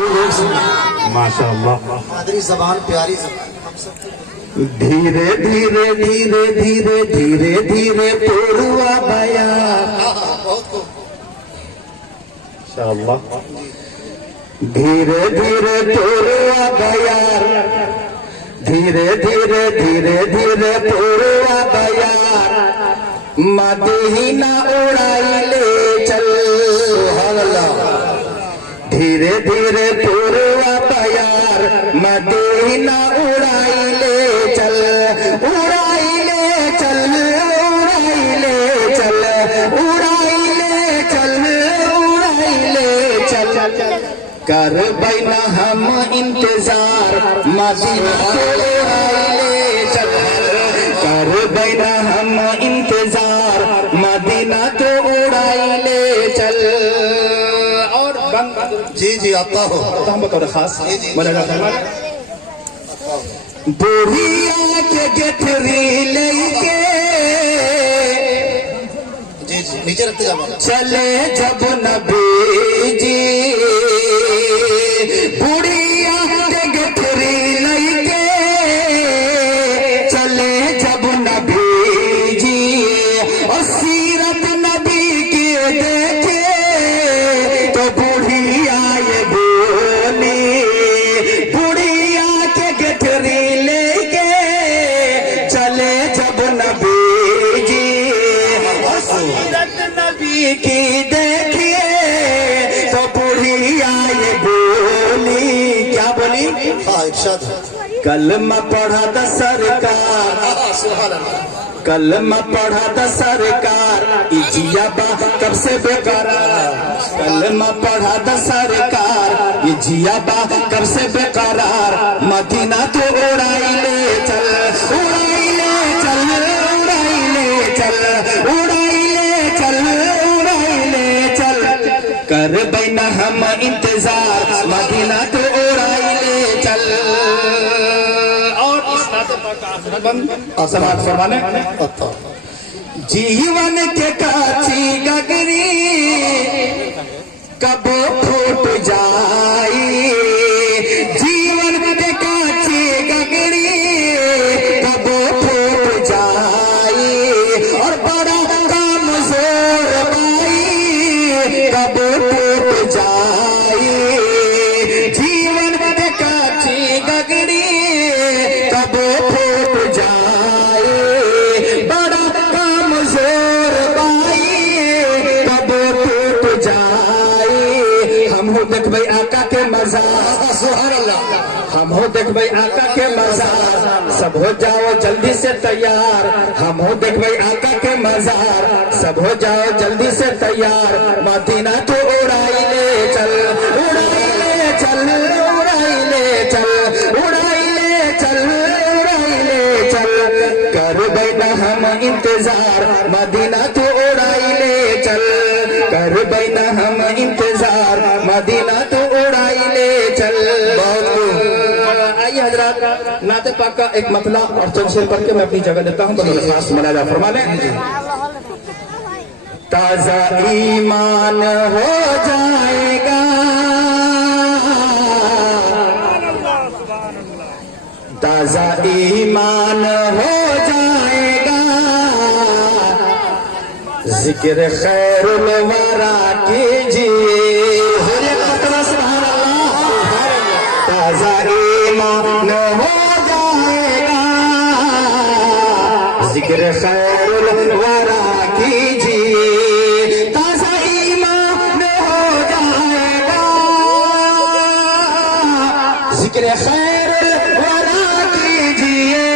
माशाअल्लाह। मादरी जबान प्यारी जबान। धीरे धीरे धीरे धीरे धीरे धीरे पूर्वा बया। माशाअल्लाह। धीरे धीरे पूर्वा बया, धीरे धीरे धीरे धीरे पूर्वा बया, मदीना उड़ाई ले चल। सुभान अल्लाह। धीरे धीरे पूर्वा बयार, मदीना उड़ाई ले चल, उड़ाई ले चल, उड़ाई ले चल, उड़ाई ले चल, उड़ाई ले चल। कर बैना हम इंतजार, मदीना उड़ाई ले चल। कर बैना हम इंतजार, मदीना तो उड़ाई ले चल। और जी जी आता हो तो हम बतौर खास मौलाना फरमान बुढ़िया के गठरी लेके जी जी नीचे रखते जाओ। चले जब नबी जी, बुढ़िया के गठरी लेके चले जब नबी जी, और सीरत नबी की देखे तो बुढ़िया ये बोली, बुढ़िया के गठरी लेके चले जब नबी जी, और सीरत नबी की देखिए तो बुढ़िया ये बोली। क्या बोली? हाँ इरशाद। कलमा पढ़ा था सरकार, सुभान अल्लाह। कलमा पढ़ा था सरकार, इजिया बा कब से बेकरार। कलमा पढ़ा था सरकार, इजिया बा कब से बेकरार, मदीना तो उड़ाई ले चल, उड़ाई ले चल, उड़ाई ले चल, उड़ाई ले चल, उड़ाई ले चल। कर बैना हम इंतजार, मदीना तो उड़ाई ले चल। और इस और समाज फरमाने जीवन के काची गगरी कब फूट जाई, जीवन के काची गगरी कब फूट जाई, और बड़ा काम जोर पाई कब टूट जाई। जीवन के काची गगरी कब फूट जाए, बड़ा काम जोर पाई कब टूट जाए। हम हो देखबै आका के मजार, सुभान अल्लाह। हम हो देखबै आका के मजार, सब हो जाओ जल्दी से तैयार। हम हो देखबै आका के मजार, सब हो जाओ जल्दी से तैयार, मदीना तो उड़ाई ले चल, उड़ाई ले चल, उड़ाई ले चल, उड़ाई ले चल, उड़ाई ले चल। कर बैना हम इंतजार, मदीना तो उड़ाई ले चल। कर बैना हम इंतजार, मदीना तो उड़ाई ले चल। आइए हजरात, नाते पाक का एक मतला और चंद शेर पढ़ के मैं अपनी जगह देता हूँ। बड़े खास मनाजा फरमा लें। ताजा ईमान हो जाएगा, ताजा ईमान हो जाएगा, जिक्र खैरुल वरा कीजिए। सुभान अल्लाह। ताजा ईमान हो जाएगा, जिक्र खैरुल वरा कीजिए। ताजा ईमान हो जाएगा, जिक्र खैरुल वरा कीजिए।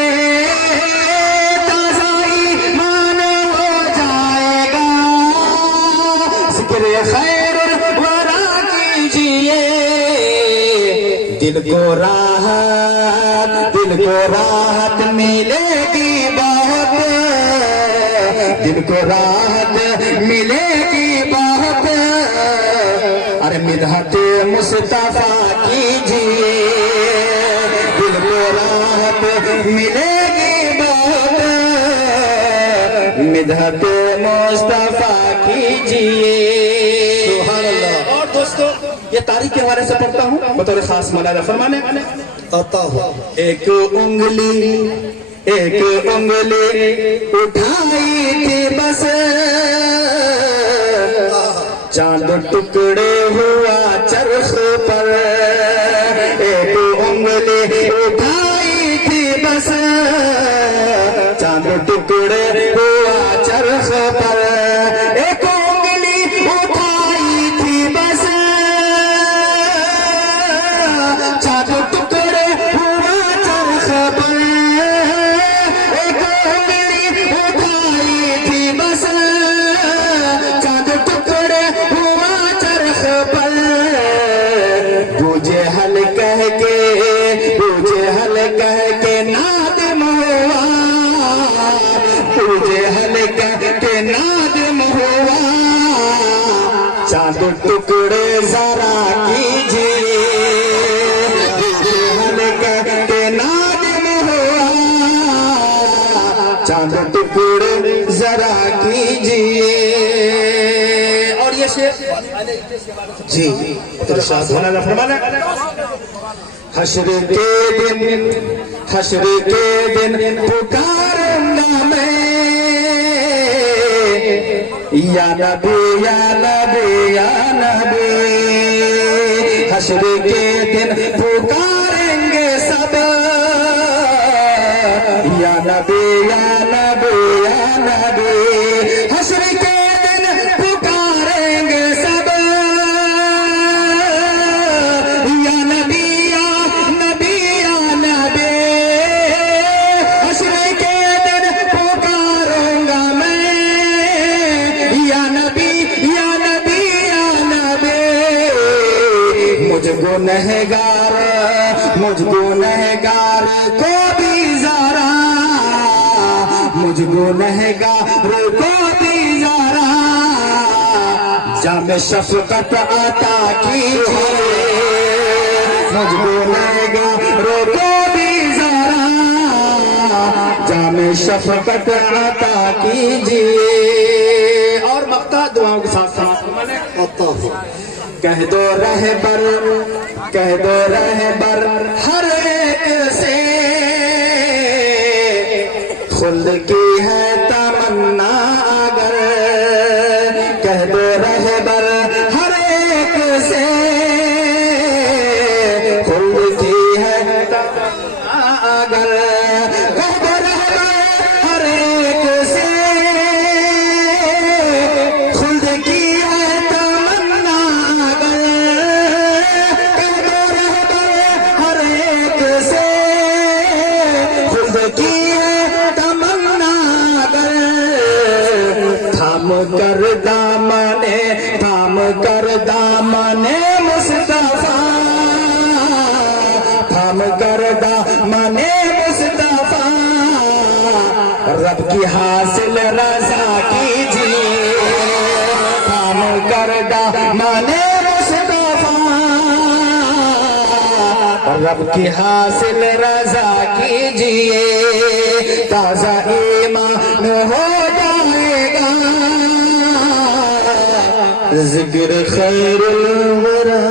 ताजा ईमान हो जाएगा, जिक्र खैरुल वरा कीजिए। दिल को राहत मिलेगी बहुत, दिल को राहत मिलेगी बहुत। अरे मिदहत मुस्तफा कीजिए, दिल को राहत मिलेगी बहुत, मिदहत मुस्तफा कीजिए। सुभान अल्लाह। और दोस्तों ये तारीख के हवाले से पढ़ता हूँ बतौर खास मौलाना फरमाने आता हो एक उंगली उठाई थी बस चांद टुकड़े हुआ चरख पर एक उंगली उठाई थी बस चांद टुकड़े हुआ चरख पर एक उंगली उठाई थी बस चांद टुकड़े हुआ चरख पर एक उंगली उठाई थी बस चांद टुकड़े हुआ चरख पर बुझे हल कह के नादिम हुआ तुझे हल कह के नादिम हुआ चांद टुकड़े जरा कीजिए तुझे हल कह के नादिम हुआ चांद टुकड़े जरा कीजिए। और ये शेर जी इरशाद हो मौलाना फरमाना हश्र के दिन पुकारूंगा मैं या नबी या नबी या नबी हश्र के दिन पुकारेंगे सब या नबी या नबी या नबी हश्र के दिन पुकारेंगे सब या नबी या नबी या नबी हश्र के दिन पुकारूंगा मैं या नबी या नबी या नबी मुझको नहगार को भी जरा मुझको नहगार को भी जरा जामे शफकत आता कीजिए मुझको नहगार को भी जरा जामे शफकत आता कीजिए। और मक्ता दुआओं के साथ साथ मैंने आता हो कह दो रहबर हर एक से खुल्द की है तमन्ना अगर कह दो रहबर हर एक से खुल्द की है तमन्ना अगर कह दो रहबर हर एक से खुल्द की है तमन्ना अगर कह दो रहबर हर एक से खुल्द की है तमन्ना अगर थाम कर दामने मुस्तफा थाम कर दामने मुस्तफा रब की हासिल रजा कीजिए थाम कर दामने मुस्तफा रब की हासिल रजा कीजिए ताजा ईमान हो जाएगा जिक्र खैरुल वरा